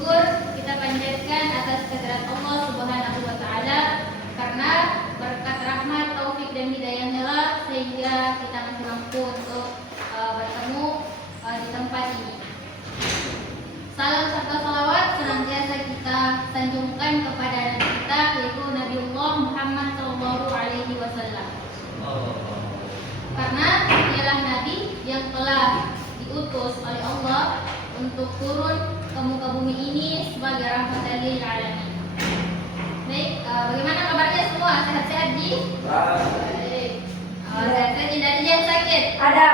syukur kita panjatkan atas kehadirat Allah Subhanahu wa taala karena berkat rahmat, taufik dan hidayahnya lah sehingga kita masih mampu untuk bertemu di tempat ini. Salam serta salawat senantiasa kita sanjungkan kepada nabi kita yaitu Nabiullah Muhammad sallallahu alaihi wasallam. Karena dialah nabi yang telah diutus oleh Allah untuk turun ke muka bumi ini sebagai rahmatan lil alamin. Baik, bagaimana kabarnya semua? Sehat-sehat Ji? Baik. Sehat-sehat Ji, ada yang sakit? Ada.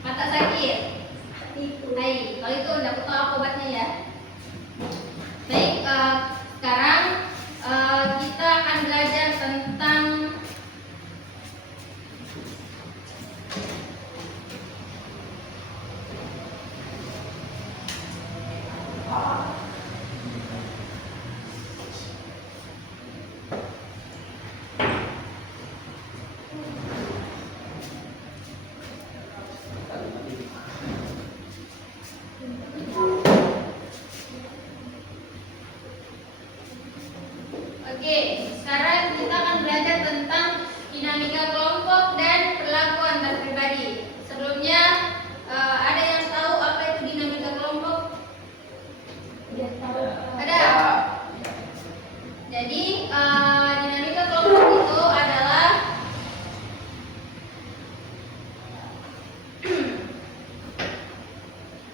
Mata sakit? Baik, kalau itu udah aku tahu apa obatnya ya. Baik, sekarang kita akan belajar tentang sekarang kita akan belajar tentang dinamika kelompok dan perilaku antar pribadi. Sebelumnya, ada yang tahu apa itu dinamika kelompok? Ada? Jadi, dinamika kelompok itu adalah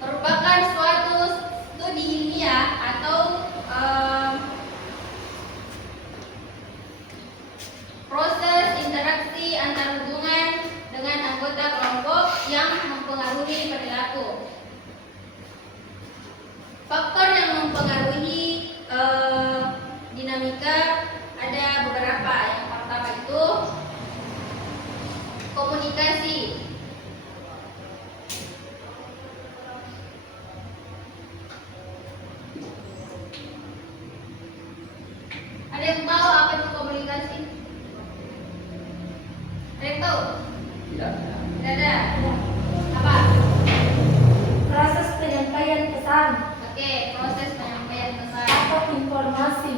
merupakan suatu studi ilmiah atau proses interaksi antar hubungan dengan anggota kelompok yang mempengaruhi perilaku. Faktor yang mempengaruhi dinamika ada beberapa. Yang pertama itu komunikasi. Ada yang tahu apa itu komunikasi? Ada yang tahu? Tidak ada. Apa? Proses penyampaian pesan Oke, proses penyampaian pesan atau informasi.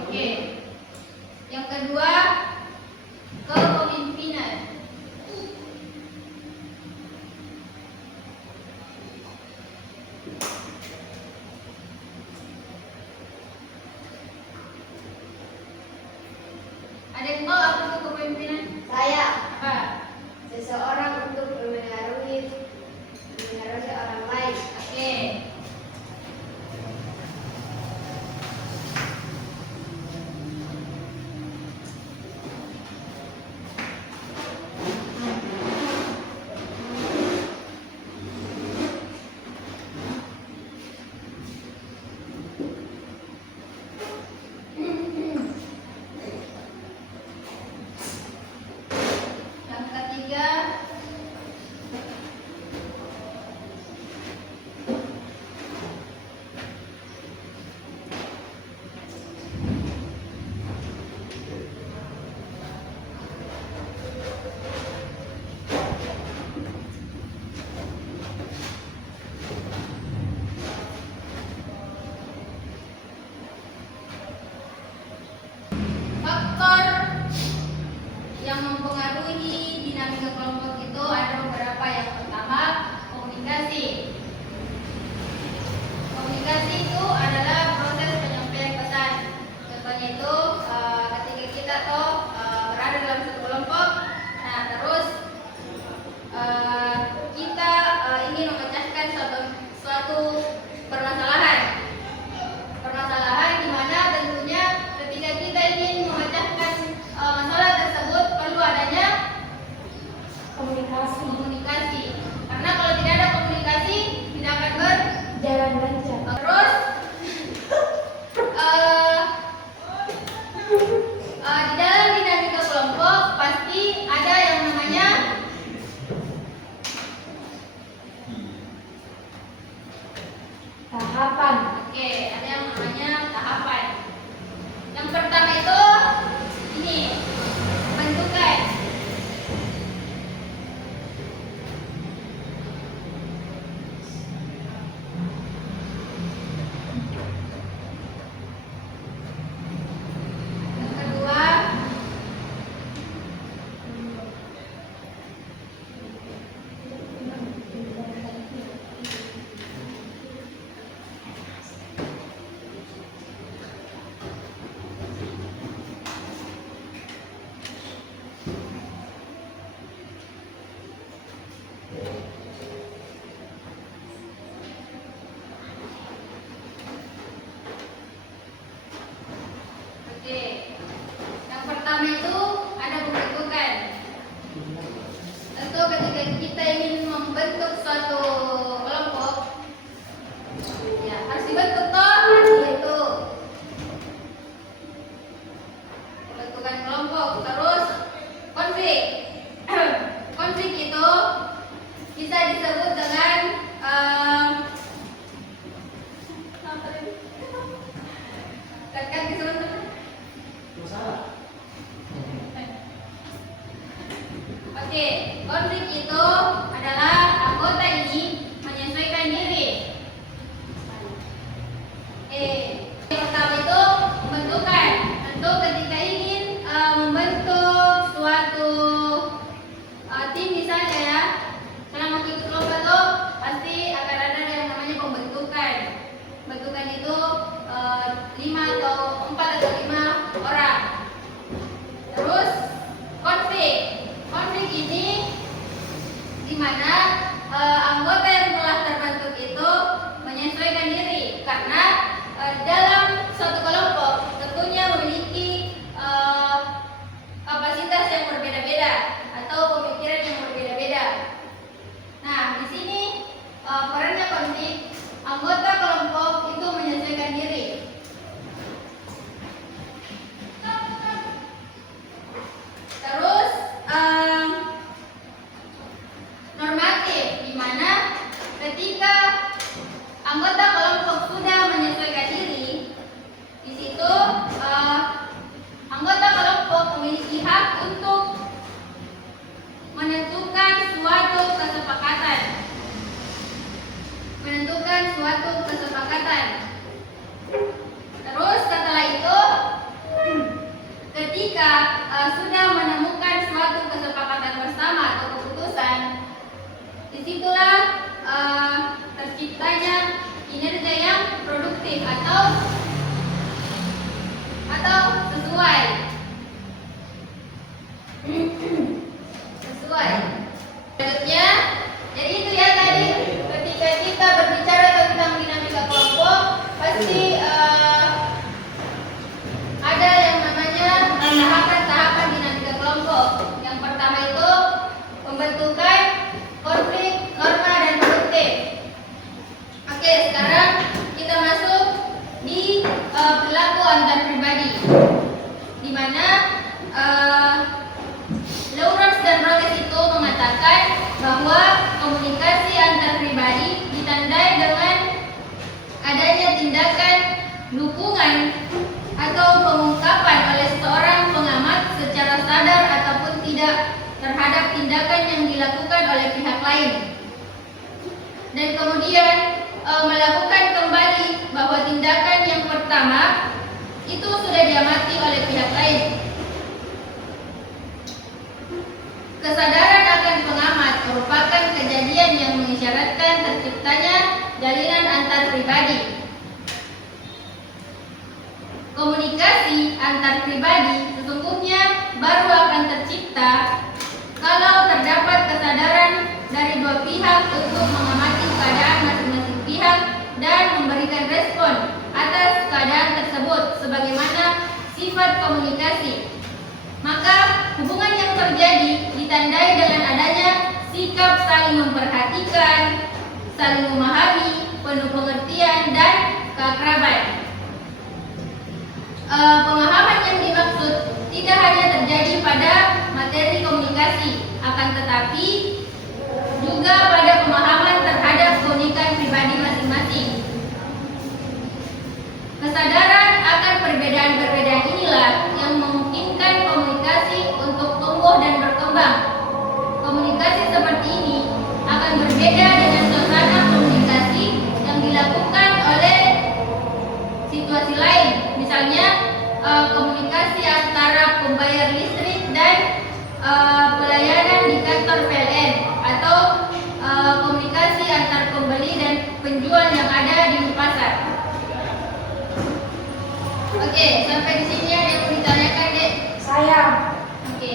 Oke. Yang kedua, kepemimpinan. disebut dengan kan disebut dengan Oke, konflik itu adalah anggota ini menyesuaikan diri. Yang pertama itu membentukan. Tentu ketika ingin membentuk suatu tim misalnya ya, kalau mau ikut lomba tuh pasti akan ada yang namanya pembentukan. Pembentukan itu 5 atau 4 atau 5 orang. Terus konflik. Konflik ini di mana anggota yang telah terbentuk itu menyesuaikan diri karena dalam suatu kelompok tentunya memiliki kapasitas yang berbeda-beda atau pemikiran yang berbeda-beda. Nah, di sini perannya konflik, anggota kelompok itu menyesuaikan diri. Terus normatif, di mana ketika anggota kelompok sudah menyesuaikan diri, di situ anggota kelompok memiliki hak untuk menentukan suatu kesepakatan. Terus setelah itu, ketika sudah menemukan suatu kesepakatan bersama atau keputusan, disitulah terciptanya kinerja yang produktif atau sesuai. Selanjutnya, jadi itu ya tadi ketika kita berbicara tentang dinamika kelompok, pasti ada yang namanya tahapan-tahapan dinamika kelompok. Yang pertama itu pembentukan, konflik, norma, dan produktif. Oke, sekarang kita masuk di perilaku antar pribadi, di mana Lawrence dan Rogers itu mengatakan bahwa komunikasi antar pribadi ditandai dengan adanya tindakan dukungan atau pengungkapan oleh seorang pengamat secara sadar ataupun tidak terhadap tindakan yang dilakukan oleh pihak lain, dan kemudian melakukan kembali bahwa tindakan yang pertama itu sudah diamati oleh pihak lain. Kesadaran akan pengamat merupakan kejadian yang mengisyaratkan terciptanya jalinan antar pribadi. Komunikasi antar pribadi sesungguhnya baru akan tercipta kalau terdapat kesadaran dari dua pihak untuk mengamati keadaan masing-masing pihak dan memberikan respon atas keadaan tersebut sebagaimana sifat komunikasi. Maka hubungan yang terjadi ditandai dengan adanya sikap saling memperhatikan, saling memahami, penuh pengertian, dan keakraban. Pemahaman yang dimaksud tidak hanya terjadi pada materi komunikasi, akan tetapi juga pada pemahaman terhadap keunikan pribadi masing-masing. Kesadaran akan perbedaan-perbedaan inilah yang memungkinkan komunikasi untuk tumbuh dan berkembang. Komunikasi seperti ini akan berbeda dengan suasana komunikasi yang dilakukan oleh situasi lain, misalnya komunikasi antara pembayar listrik dan pelayanan di kantor PLN, atau komunikasi antar pembeli dan penjual yang ada di pasar. Oke, sampai di sini ada yang mau ditanyakan, Dek? Saya. Oke.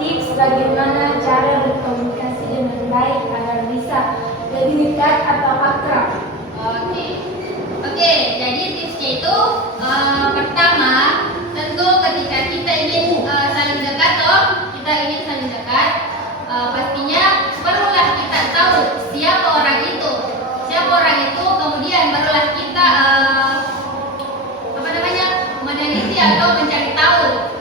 Tips bagaimana cara berkomunikasi dengan baik agar bisa lebih dekat atau akrab. Oke, jadi tipsnya itu pertama, tentu ketika kita ingin saling dekat, pastinya perlulah kita tahu siapa orang itu, kemudian barulah kita meneliti atau mencari tahu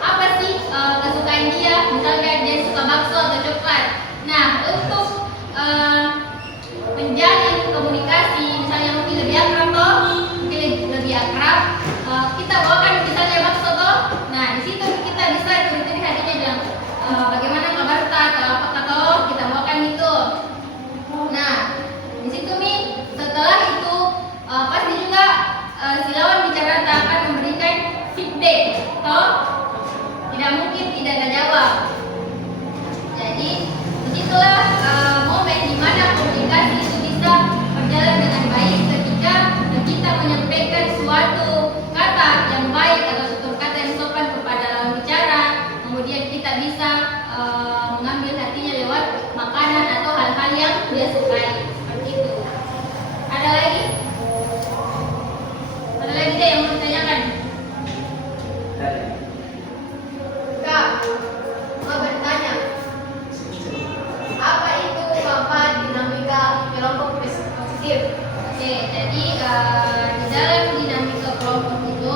bisa mengambil hatinya lewat makanan atau hal-hal yang dia sukai, seperti itu. Ada lagi? Ada lagi deh yang mau ditanyakan? Kak, mau bertanya, apa itu manfaat dinamika kelompok positif? Oke, jadi di dalam dinamika kelompok itu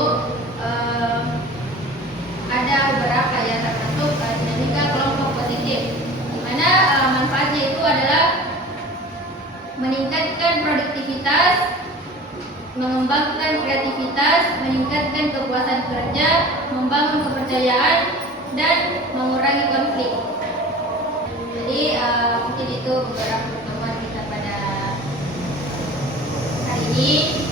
ada beberapa ya, termasuk dinamika kelompok positif, di mana manfaatnya itu adalah meningkatkan produktivitas, mengembangkan kreativitas, meningkatkan kepuasan kerja, membangun kepercayaan, dan mengurangi konflik. Jadi mungkin itu beberapa pertemuan kita pada hari ini.